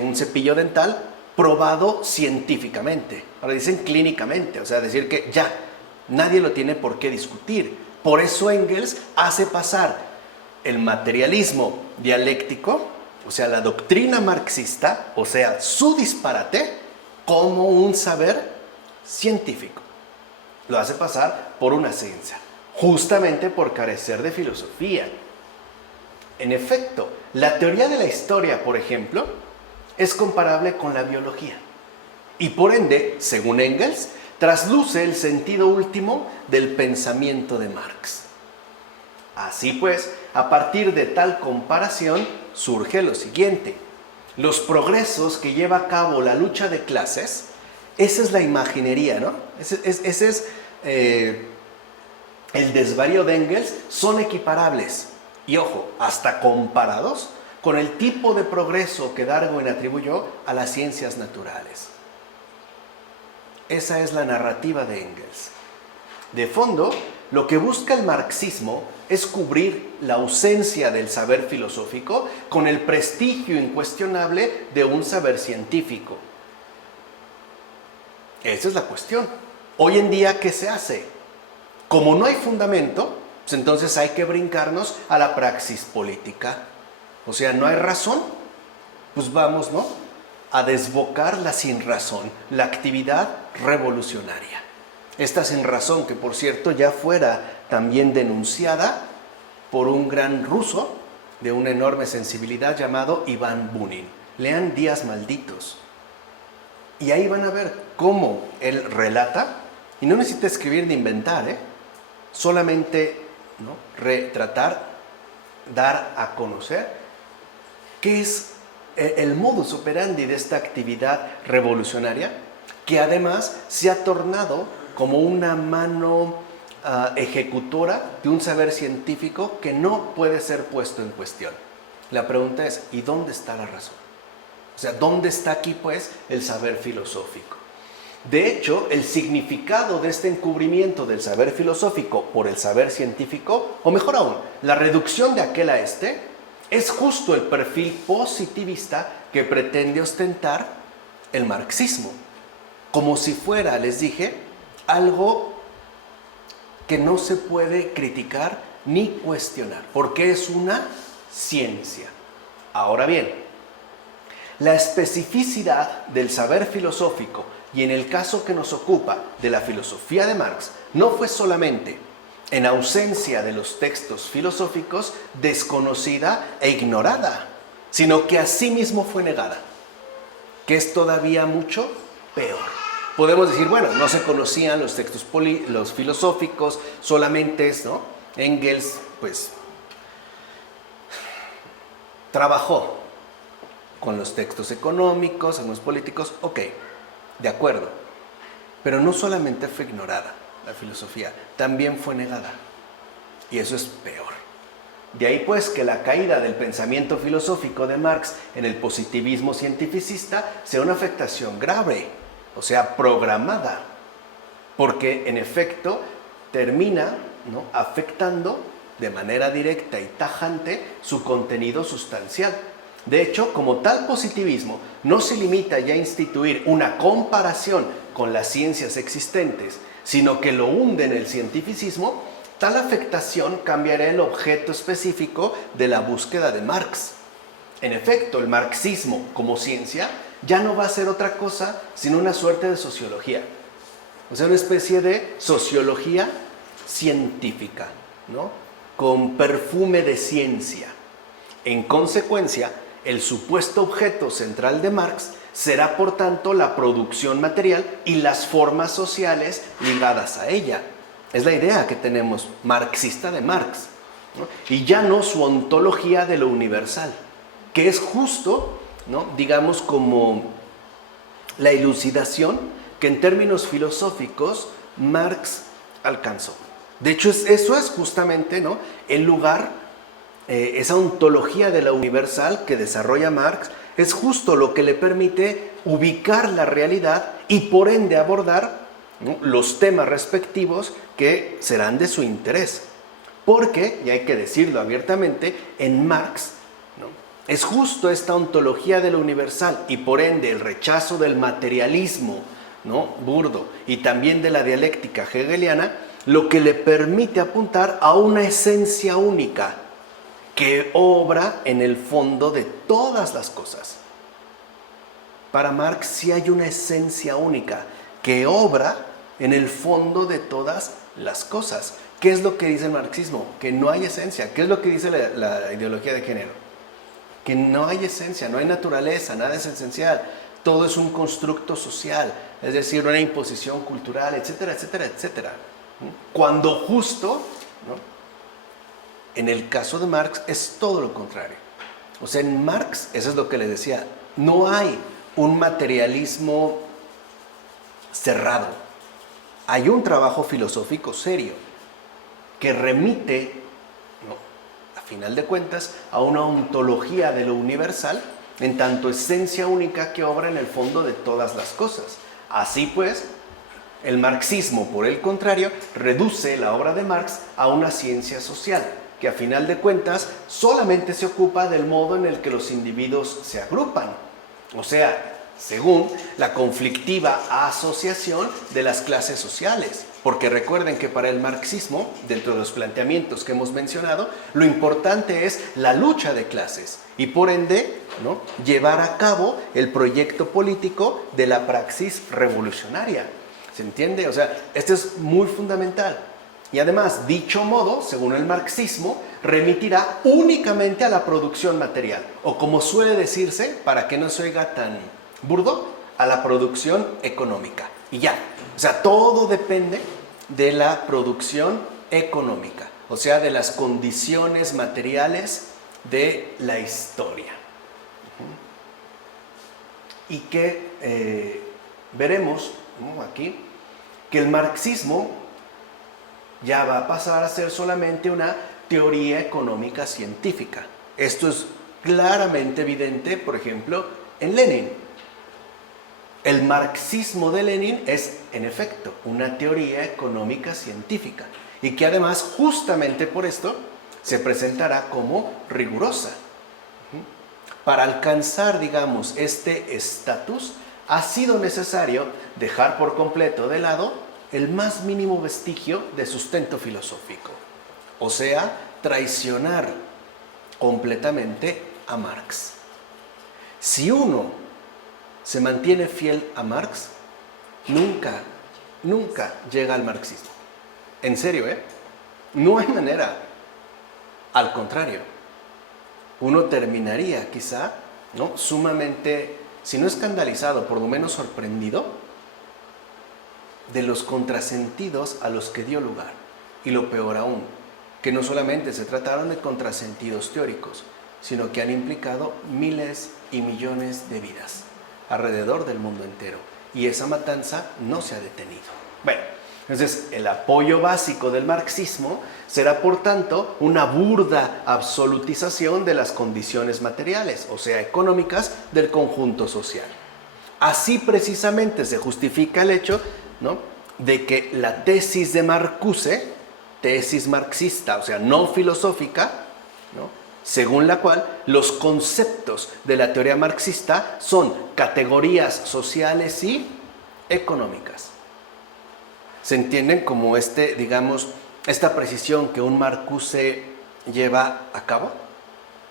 un cepillo dental probado científicamente. Ahora dicen clínicamente, o sea, decir que ya, nadie lo tiene por qué discutir. Por eso Engels hace pasar el materialismo dialéctico, o sea, la doctrina marxista, o sea, su disparate, como un saber científico. Lo hace pasar por una ciencia, justamente por carecer de filosofía. En efecto, la teoría de la historia, por ejemplo, es comparable con la biología. Y por ende, según Engels, trasluce el sentido último del pensamiento de Marx. Así pues, a partir de tal comparación, surge lo siguiente. Los progresos que lleva a cabo la lucha de clases, esa es la imaginería, ¿no? Ese es el desvarío de Engels, son equiparables. Y ojo, hasta comparados con el tipo de progreso que Darwin atribuyó a las ciencias naturales. Esa es la narrativa de Engels. De fondo, lo que busca el marxismo es cubrir la ausencia del saber filosófico con el prestigio incuestionable de un saber científico. Esa es la cuestión. Hoy en día, ¿qué se hace? Como no hay fundamento, pues entonces hay que brincarnos a la praxis política. O sea, no hay razón, pues vamos, ¿no?, a desbocar la sinrazón, la actividad revolucionaria. Esta sinrazón, que por cierto ya fuera también denunciada por un gran ruso de una enorme sensibilidad llamado Iván Bunin. Lean Días Malditos. Y ahí van a ver cómo él relata, y no necesita escribir ni inventar, solamente, ¿no?, retratar, dar a conocer qué es el modus operandi de esta actividad revolucionaria, que además se ha tornado como una mano ejecutora de un saber científico que no puede ser puesto en cuestión. La pregunta es, ¿y dónde está la razón? O sea, ¿dónde está aquí, pues, el saber filosófico? De hecho, el significado de este encubrimiento del saber filosófico por el saber científico, o mejor aún, la reducción de aquel a este, es justo el perfil positivista que pretende ostentar el marxismo. Como si fuera, les dije, algo que no se puede criticar ni cuestionar, porque es una ciencia. Ahora bien, la especificidad del saber filosófico, y en el caso que nos ocupa de la filosofía de Marx, no fue solamente en ausencia de los textos filosóficos desconocida e ignorada, sino que asimismo fue negada, que es todavía mucho peor. Podemos decir, bueno, no se conocían los textos los filosóficos, solamente es, ¿no?, Engels, pues, trabajó con los textos económicos, algunos políticos, ok, de acuerdo, pero no solamente fue ignorada la filosofía, también fue negada, y eso es peor. De ahí pues que la caída del pensamiento filosófico de Marx en el positivismo cientificista sea una afectación grave, o sea, programada, porque en efecto termina, ¿no?, afectando de manera directa y tajante su contenido sustancial. De hecho, como tal positivismo no se limita ya a instituir una comparación con las ciencias existentes, sino que lo hunde en el cientificismo, tal afectación cambiará el objeto específico de la búsqueda de Marx. En efecto, el marxismo como ciencia ya no va a ser otra cosa sino una suerte de sociología. O sea, una especie de sociología científica, ¿no? Con perfume de ciencia. En consecuencia, el supuesto objeto central de Marx será, por tanto, la producción material y las formas sociales ligadas a ella. Es la idea que tenemos marxista de Marx, ¿no? Y ya no su ontología de lo universal, que es justo, ¿no?, digamos, como la elucidación que en términos filosóficos Marx alcanzó. De hecho, eso es justamente, ¿no?, el lugar, esa ontología de la universal que desarrolla Marx, es justo lo que le permite ubicar la realidad y por ende abordar, ¿no?, los temas respectivos que serán de su interés. Porque, y hay que decirlo abiertamente, en Marx, ¿no?, es justo esta ontología de lo universal y por ende el rechazo del materialismo, ¿no?, burdo, y también de la dialéctica hegeliana, lo que le permite apuntar a una esencia única que obra en el fondo de todas las cosas. Para Marx sí hay una esencia única que obra en el fondo de todas las cosas. ¿Qué es lo que dice el marxismo? Que no hay esencia. ¿Qué es lo que dice la ideología de género? Que no hay esencia, no hay naturaleza, nada es esencial. Todo es un constructo social, es decir, una imposición cultural, etcétera, etcétera, etcétera. Cuando justo, ¿no?, en el caso de Marx es todo lo contrario. O sea, en Marx, eso es lo que le decía, no hay un materialismo cerrado. Hay un trabajo filosófico serio que remite, ¿no?, a final de cuentas, a una ontología de lo universal, en tanto esencia única que obra en el fondo de todas las cosas. Así pues, el marxismo, por el contrario, reduce la obra de Marx a una ciencia social, que a final de cuentas solamente se ocupa del modo en el que los individuos se agrupan. O sea, según la conflictiva asociación de las clases sociales. Porque recuerden que para el marxismo, dentro de los planteamientos que hemos mencionado, lo importante es la lucha de clases y por ende, ¿no?, llevar a cabo el proyecto político de la praxis revolucionaria. ¿Se entiende? O sea, esto es muy fundamental. Y además, dicho modo, según el marxismo, remitirá únicamente a la producción material, o como suele decirse, para que no se oiga tan burdo, a la producción económica. Y ya, o sea, todo depende de la producción económica, o sea, de las condiciones materiales de la historia. Y que veremos, ¿no?, aquí, que el marxismo ya va a pasar a ser solamente una teoría económica científica. Esto es claramente evidente, por ejemplo, en Lenin. El marxismo de Lenin es, en efecto, una teoría económica científica y que además, justamente por esto, se presentará como rigurosa. Para alcanzar, digamos, este estatus, ha sido necesario dejar por completo de lado el más mínimo vestigio de sustento filosófico, o sea, traicionar completamente a Marx. Si uno se mantiene fiel a Marx, nunca llega al marxismo. En serio, no hay manera. Al contrario, uno terminaría quizá, ¿no?, sumamente, si no escandalizado, por lo menos sorprendido de los contrasentidos a los que dio lugar. Y lo peor aún, que no solamente se trataron de contrasentidos teóricos, sino que han implicado miles y millones de vidas alrededor del mundo entero. Y esa matanza no se ha detenido. Bueno, entonces el apoyo básico del marxismo será, por tanto, una burda absolutización de las condiciones materiales, o sea, económicas, del conjunto social. Así precisamente se justifica el hecho, ¿no?, de que la tesis de Marcuse, tesis marxista, o sea, no filosófica, ¿no?, según la cual los conceptos de la teoría marxista son categorías sociales y económicas. ¿Se entienden como digamos, esta precisión que un Marcuse lleva a cabo?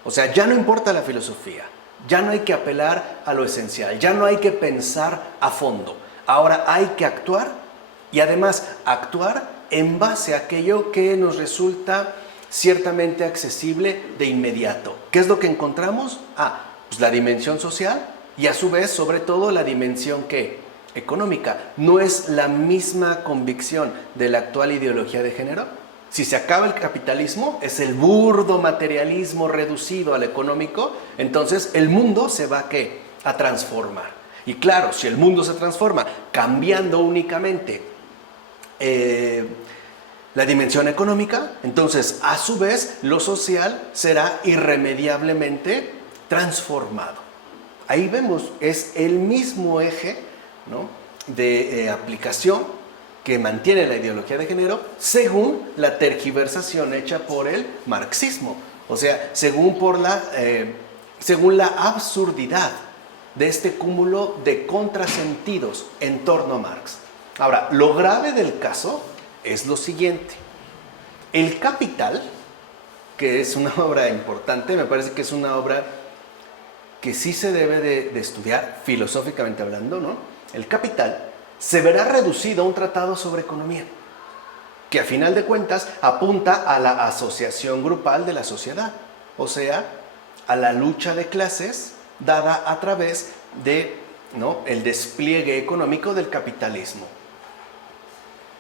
O sea, ya no importa la filosofía, ya no hay que apelar a lo esencial, ya no hay que pensar a fondo. Ahora hay que actuar y además actuar en base a aquello que nos resulta ciertamente accesible de inmediato. ¿Qué es lo que encontramos? Pues la dimensión social y a su vez, sobre todo, la dimensión ¿qué? Económica. ¿No es la misma convicción de la actual ideología de género? Si se acaba el capitalismo, es el burdo materialismo reducido al económico, entonces el mundo se va ¿qué? A transformar. Y claro, si el mundo se transforma cambiando únicamente la dimensión económica, entonces a su vez lo social será irremediablemente transformado. Ahí vemos, es el mismo eje, ¿no?, de aplicación que mantiene la ideología de género según la tergiversación hecha por el marxismo. O sea, según la absurdidad de este cúmulo de contrasentidos en torno a Marx. Ahora, lo grave del caso es lo siguiente. El Capital, que es una obra importante, me parece que es una obra que sí se debe de estudiar filosóficamente hablando, ¿no? El Capital se verá reducido a un tratado sobre economía, que a final de cuentas apunta a la asociación grupal de la sociedad, o sea, a la lucha de clases dada a través de, ¿no?, el despliegue económico del capitalismo.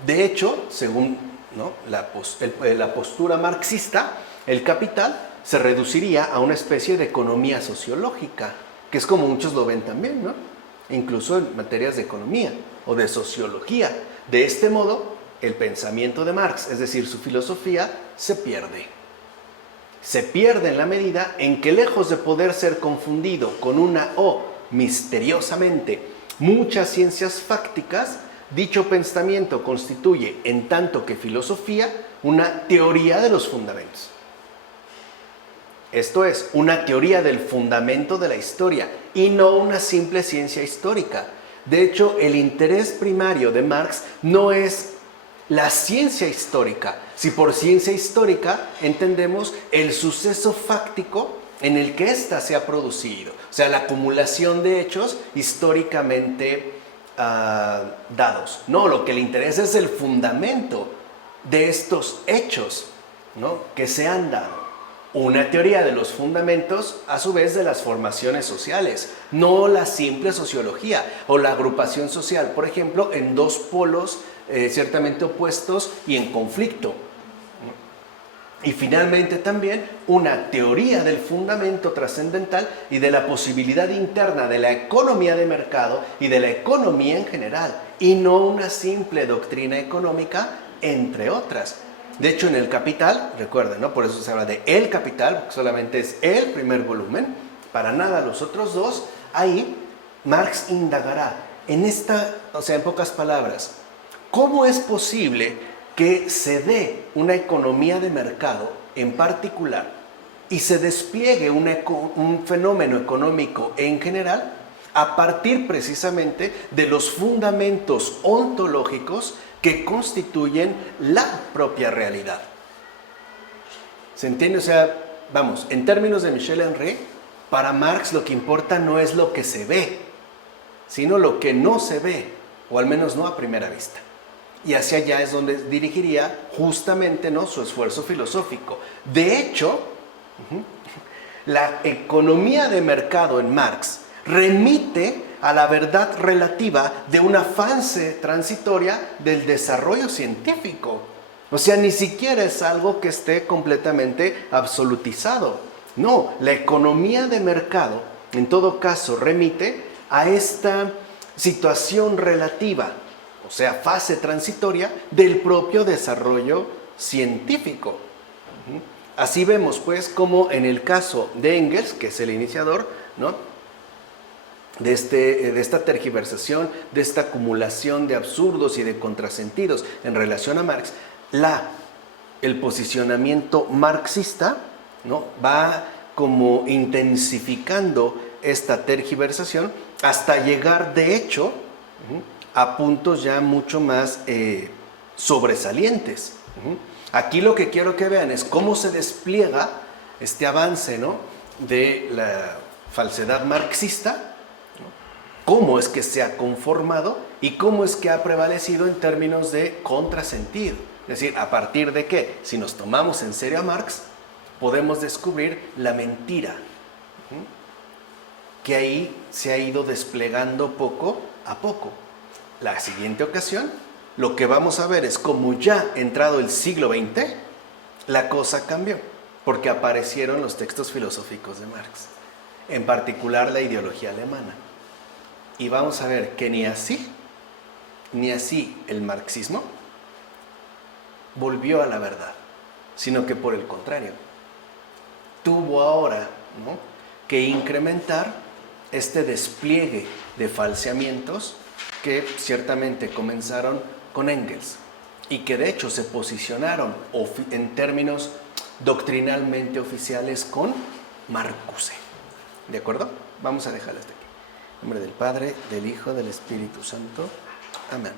De hecho, según, ¿no?, la postura marxista, el Capital se reduciría a una especie de economía sociológica, que es como muchos lo ven también, ¿no?, incluso en materias de economía o de sociología. De este modo, el pensamiento de Marx, es decir, su filosofía, se pierde. Se pierde en la medida en que, lejos de poder ser confundido con una o, misteriosamente, muchas ciencias fácticas, dicho pensamiento constituye, en tanto que filosofía, una teoría de los fundamentos. Esto es, una teoría del fundamento de la historia y no una simple ciencia histórica. De hecho, el interés primario de Marx no es la ciencia histórica. Si por ciencia histórica entendemos el suceso fáctico en el que ésta se ha producido, o sea, la acumulación de hechos históricamente dados. No, lo que le interesa es el fundamento de estos hechos, ¿no?, que se han dado. Una teoría de los fundamentos, a su vez, de las formaciones sociales, no la simple sociología o la agrupación social, por ejemplo, en dos polos ciertamente opuestos y en conflicto. Y finalmente también una teoría del fundamento trascendental y de la posibilidad interna de la economía de mercado y de la economía en general, y no una simple doctrina económica, entre otras. De hecho, en el Capital, recuerden, ¿no?, por eso se habla de El Capital, porque solamente es el primer volumen, para nada los otros dos. Ahí Marx indagará en esta, o sea, en pocas palabras, ¿cómo es posible que se dé una economía de mercado en particular y se despliegue un fenómeno económico en general a partir precisamente de los fundamentos ontológicos que constituyen la propia realidad? ¿Se entiende? O sea, vamos, en términos de Michel Henry, para Marx lo que importa no es lo que se ve, sino lo que no se ve, o al menos no a primera vista. Y hacia allá es donde dirigiría justamente, ¿no?, su esfuerzo filosófico. De hecho, la economía de mercado en Marx remite a la verdad relativa de una fase transitoria del desarrollo científico. O sea, ni siquiera es algo que esté completamente absolutizado. No, la economía de mercado, en todo caso, remite a esta situación relativa, o sea, fase transitoria del propio desarrollo científico. Así vemos, pues, como en el caso de Engels, que es el iniciador, ¿no?, de esta tergiversación, de esta acumulación de absurdos y de contrasentidos en relación a Marx, el posicionamiento marxista, ¿no?, va como intensificando esta tergiversación hasta llegar, de hecho, a puntos ya mucho más sobresalientes. Aquí lo que quiero que vean es cómo se despliega este avance, ¿no?, de la falsedad marxista, ¿no?, cómo es que se ha conformado ¿Y cómo es que ha prevalecido en términos de contrasentido? Es decir, ¿a partir de qué? Si nos tomamos en serio a Marx, podemos descubrir la mentira, que ahí se ha ido desplegando poco a poco. La siguiente ocasión, lo que vamos a ver es cómo ya entrado el siglo XX, la cosa cambió, porque aparecieron los textos filosóficos de Marx, en particular la ideología alemana. Y vamos a ver que ni así el marxismo volvió a la verdad, sino que por el contrario, tuvo ahora, ¿no?, que incrementar este despliegue de falseamientos que ciertamente comenzaron con Engels y que de hecho se posicionaron en términos doctrinalmente oficiales con Marcuse. ¿De acuerdo? Vamos a dejarlo hasta aquí. En nombre del Padre, del Hijo, del Espíritu Santo. Amén.